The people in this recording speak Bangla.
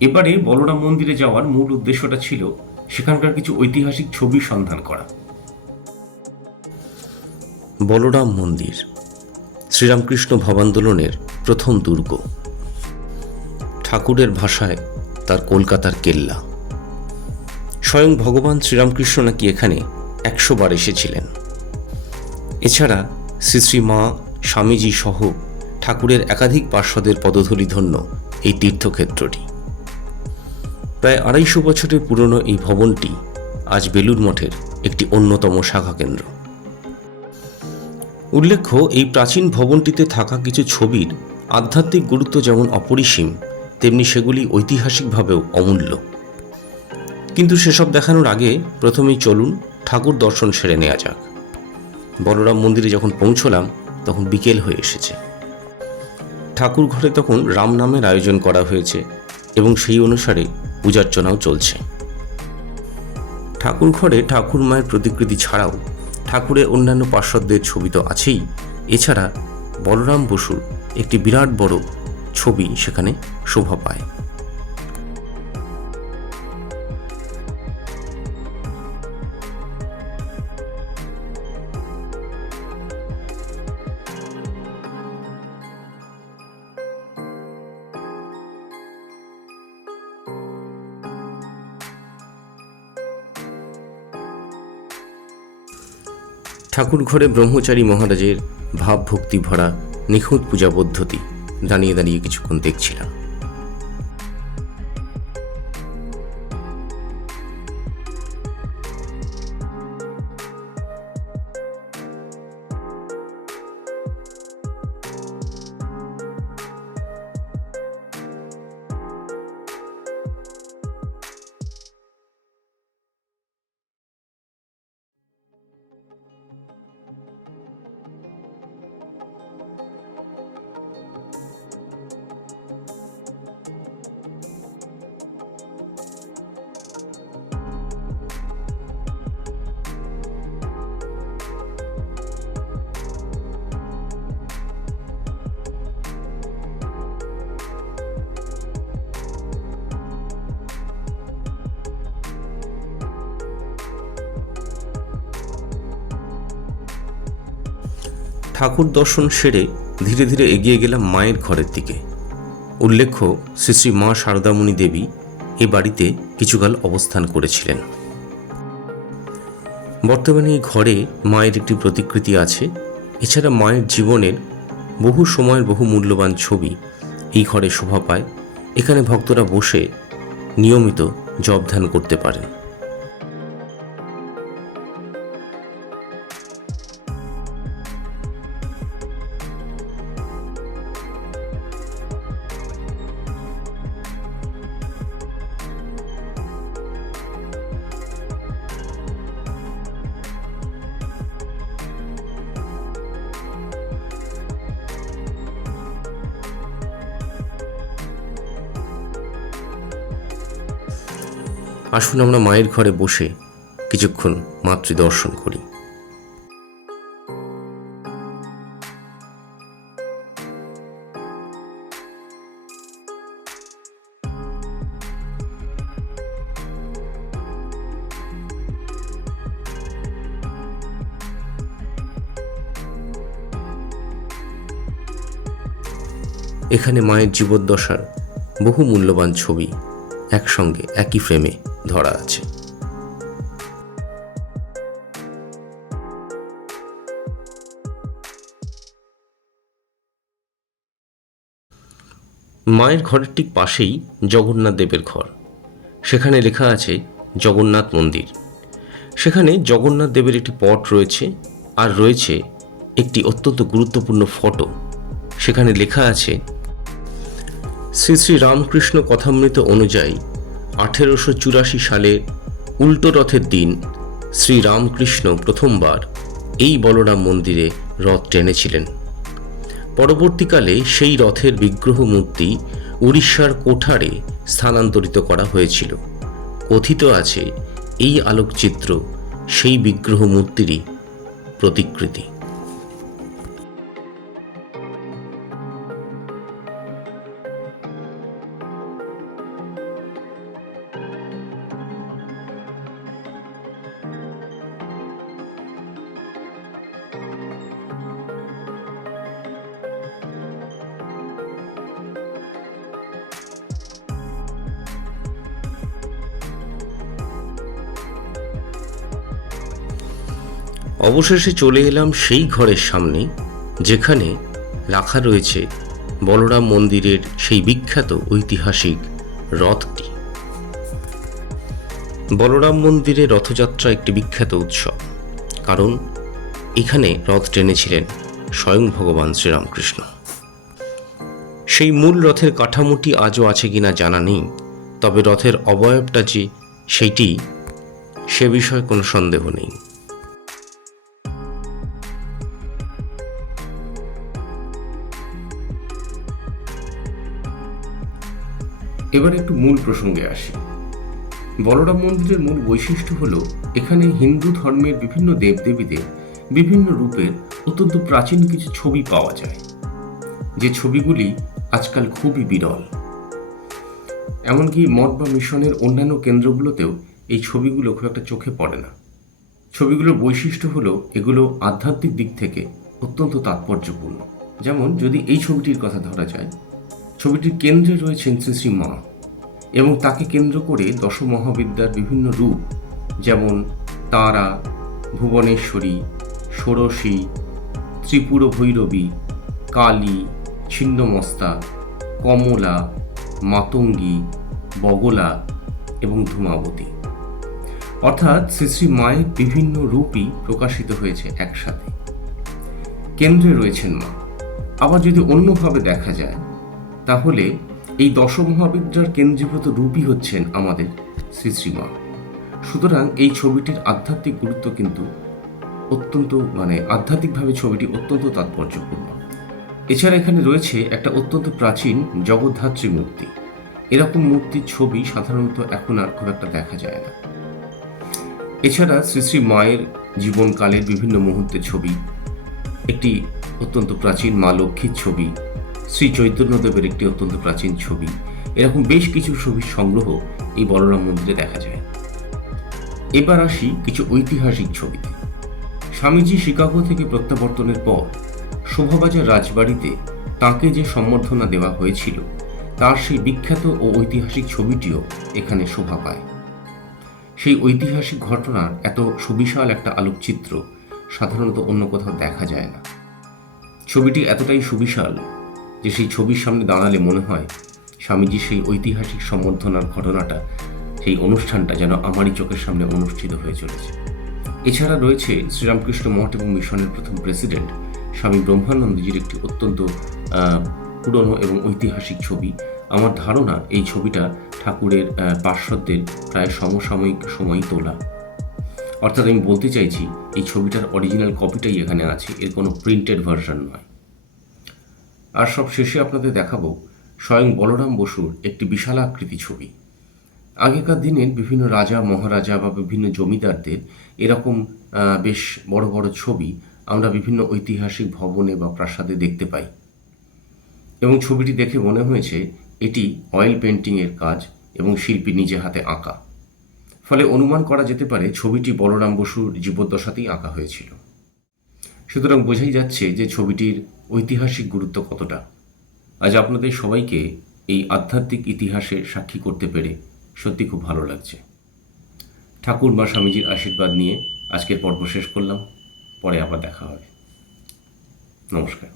এবারে বলরাম মন্দিরে যাওয়ার মূল উদ্দেশ্যটা ছিল সেখানকার কিছু ঐতিহাসিক ছবির সন্ধান করা। বলরাম মন্দির, শ্রীরামকৃষ্ণ ভাবান্দোলনের প্রথম দুর্গ। ঠাকুরের ভাষায় তার কলকাতার কেল্লা। স্বয়ং ভগবান শ্রীরামকৃষ্ণ নাকি এখানে একশো বার এসেছিলেন। এছাড়া শ্রী শ্রী মা স্বামীজি সহ ঠাকুরের একাধিক পার্শ্বদের পদধূলি ধন্য এই তীর্থক্ষেত্রটি। প্রায় আড়াইশো বছরের পুরনো এই ভবনটি আজ বেলুর মঠের একটি অন্যতম শাখা কেন্দ্র। উল্লেখ্য, এই প্রাচীন ভবনটিতে থাকা কিছু ছবির আধ্যাত্মিক গুরুত্ব যেমন অপরিসীম, তেমনি সেগুলি ঐতিহাসিকভাবেও অমূল্য। কিন্তু সেসব দেখানোর আগে প্রথমেই চলুন ঠাকুর দর্শন সেরে নেওয়া যাক। বলরাম মন্দিরে যখন পৌঁছলাম, তখন বিকেল হয়ে এসেছে। ঠাকুর ঘরে তখন রাম নামের আয়োজন করা হয়েছে এবং সেই অনুসারে পূজার্চনাও চলছে। ঠাকুর ঘরে ঠাকুর মায়ের প্রতিকৃতি ছাড়াও ঠাকুরের অন্যান্য পার্শ্বদের ছবি তো আছেই। এছাড়া বলরাম বসুর একটি বিরাট বড় ছবি সেখানে শোভা পায়। ঠাকুর ঘরে ব্রহ্মচারী মহারাজের ভাবভক্তি ভরা নিখুঁত পূজা পদ্ধতি দাঁড়িয়ে দাঁড়িয়ে কিছুক্ষণ দেখছিলাম। ঠাকুর দর্শন সেরে ধীরে ধীরে এগিয়ে গেলাম মায়ের ঘরের দিকে। উল্লেখ্য, শ্রী শ্রী মা শারদামণি দেবী এ বাড়িতে কিছুকাল অবস্থান করেছিলেন। বর্তমানে এই ঘরে মায়ের একটি প্রতিকৃতি আছে। এছাড়া মায়ের জীবনের বহু সময়ের বহু মূল্যবান ছবি এই ঘরে শোভা পায়। এখানে ভক্তরা বসে নিয়মিত জপ ধ্যান করতে পারেন। আসুন আমরা মায়ের ঘরে বসে কিছুক্ষণ মাতৃ দর্শন করি। এখানে মায়ের জীবদ্দশার বহু মূল্যবান ছবি। একসঙ্গে, একই ফ্রেমে ধরা আছে। মায়ের ঘরের ঠিক পাশেই জগন্নাথ দেবের ঘর। সেখানে লেখা আছে জগন্নাথ মন্দির। সেখানে জগন্নাথ দেবের একটি পট রয়েছে আর রয়েছে একটি অত্যন্ত গুরুত্বপূর্ণ ফটো সেখানে লেখা আছে শ্রী শ্রী রামকৃষ্ণ কথামৃত অনুযায়ী আঠেরোশো চুরাশি সালে উল্টো রথের দিন শ্রী রামকৃষ্ণ প্রথমবার এই বলরাম মন্দিরে রথ টেনেছিলেন। পরবর্তীকালে সেই রথের বিগ্রহ মূর্তি উড়িষ্যার কোঠারে স্থানান্তরিত করা হয়েছিল। কথিত আছে, এই আলোকচিত্র সেই বিগ্রহ মূর্তিরই প্রতিকৃতি। অবশেষে চলে এলাম সেই ঘরের সামনে, যেখানে রাখা রয়েছে বলরাম মন্দিরের সেই বিখ্যাত ঐতিহাসিক রথটি। বলরাম মন্দিরে রথযাত্রা একটি বিখ্যাত উৎসব, কারণ এখানে রথ টেনেছিলেন স্বয়ং ভগবান শ্রীরামকৃষ্ণ। সেই মূল রথের কাঠামোটি আজও আছে কিনা জানা নেই, তবে রথের অবয়বটা যে সেইটি সে বিষয়ে কোনো সন্দেহ নেই। এবার একটু মূল প্রসঙ্গে আসি। বলরাম মন্দিরের মূল বৈশিষ্ট্য হল, এখানে হিন্দু ধর্মের বিভিন্ন দেবদেবীদের বিভিন্ন রূপের অত্যন্ত প্রাচীন কিছু ছবি পাওয়া যায়। যে ছবিগুলি আজকাল খুবই বিরল। এমনকি মঠ বা মিশনের অন্যান্য কেন্দ্রগুলোতেও এই ছবিগুলো খুব একটা চোখে পড়ে না। ছবিগুলোর বৈশিষ্ট্য হলো, এগুলো আধ্যাত্মিক দিক থেকে অত্যন্ত তাৎপর্যপূর্ণ। যেমন যদি এই ছবিটির কথা ধরা যায় ছবিটির কেন্দ্রে রয়েছেন শ্রী মা এবং তাকে কেন্দ্র করে দশ মহাবিদ্যার বিভিন্ন রূপ, যেমন তারা, ভুবনেশ্বরী, ষোড়শী ত্রিপুর ভৈরবী কালী, ছিন্নমস্তা, কমলা, মাতঙ্গী, বগলা এবং ধূমাবতী। অর্থাৎ শ্রী শ্রী মায়ের বিভিন্ন রূপই প্রকাশিত হয়েছে একসাথে। কেন্দ্রে রয়েছেন মা। আবার যদি অন্যভাবে দেখা যায় তাহলে এই দশ মহাবিদ্যার কেন্দ্রীভূত রূপই হচ্ছেন আমাদের শ্রী শ্রীমা। সুতরাং এই ছবিটির আধ্যাত্মিক গুরুত্ব কিন্তু অত্যন্ত মানে আধ্যাত্মিকভাবে ছবিটি অত্যন্ত তাৎপর্যপূর্ণ। এছাড়া এখানে রয়েছে একটা অত্যন্ত প্রাচীন জগদ্ধাত্রী মূর্তি। এরকম মূর্তির ছবি সাধারণত এখন আর খুব একটা দেখা যায় না। এছাড়া শ্রী শ্রী মায়ের জীবনকালের বিভিন্ন মুহূর্তের ছবি, একটি অত্যন্ত প্রাচীন মা লক্ষ্মীর ছবি শ্রী চৈতন্যদেবের একটি অত্যন্ত প্রাচীন ছবি। এরকম বেশ কিছু ছবির সংগ্রহ এই বলরাম মন্দিরে দেখা যায়। এবার আসি কিছু ঐতিহাসিক ছবিতে। স্বামীজি শিকাগো থেকে প্রত্যাবর্তনের পর শোভাবাজার রাজবাড়িতে তাকে যে সম্বর্ধনা দেওয়া হয়েছিল, তার সেই বিখ্যাত ও ঐতিহাসিক ছবিটিও এখানে শোভা পায়। সেই ঐতিহাসিক ঘটনার এত সুবিশাল একটা আলোকচিত্র সাধারণত অন্য কোথাও দেখা যায় না। ছবিটি এতটাই সুবিশাল যে সেই ছবির সামনে দাঁড়ালে মনে হয় স্বামীজি সেই ঐতিহাসিক সম্বর্ধনার ঘটনাটা, সেই অনুষ্ঠানটা যেন আমারই চোখের সামনে অনুষ্ঠিত হয়ে চলেছে। এছাড়া রয়েছে শ্রীরামকৃষ্ণ মঠ এবং মিশনের প্রথম প্রেসিডেন্ট স্বামী ব্রহ্মানন্দজির একটি অত্যন্ত পুরনো এবং ঐতিহাসিক ছবি। আমার ধারণা এই ছবিটা ঠাকুরের পার্শ্বদের প্রায় সমসাময়িক সময়ই তোলা। অর্থাৎ আমি বলতে চাইছি, এই ছবিটার অরিজিনাল কপিটাই এখানে আছে, এর কোনো প্রিন্টেড ভার্সন নয়। আর সব শেষে আপনাদের দেখাবো স্বয়ং বলরাম বসুর একটি বিশাল আকৃতি ছবি। আগেকার দিনের বিভিন্ন রাজা, মহারাজা বা বিভিন্ন জমিদারদের এরকম বেশ বড় বড় ছবি আমরা বিভিন্ন ঐতিহাসিক ভবনে বা প্রাসাদে দেখতে পাই। এবং ছবিটি দেখে মনে হয়েছে এটি অয়েল পেন্টিংয়ের কাজ এবং শিল্পী নিজে হাতে আঁকা। ফলে অনুমান করা যেতে পারে ছবিটি বলরাম বসুর জীবদ্দশাতেই আঁকা হয়েছিল। সুতরাং বোঝাই যাচ্ছে যে ছবিটির ঐতিহাসিক গুরুত্ব কতটা। আজ আপনাদের সবাইকে এই আধ্যাত্মিক ইতিহাসে সাক্ষী করতে পেরে সত্যি খুব ভালো লাগছে। ঠাকুর বা স্বামীজির আশীর্বাদ নিয়ে আজকের পর্ব শেষ করলাম। পরে আবার দেখা হবে। নমস্কার।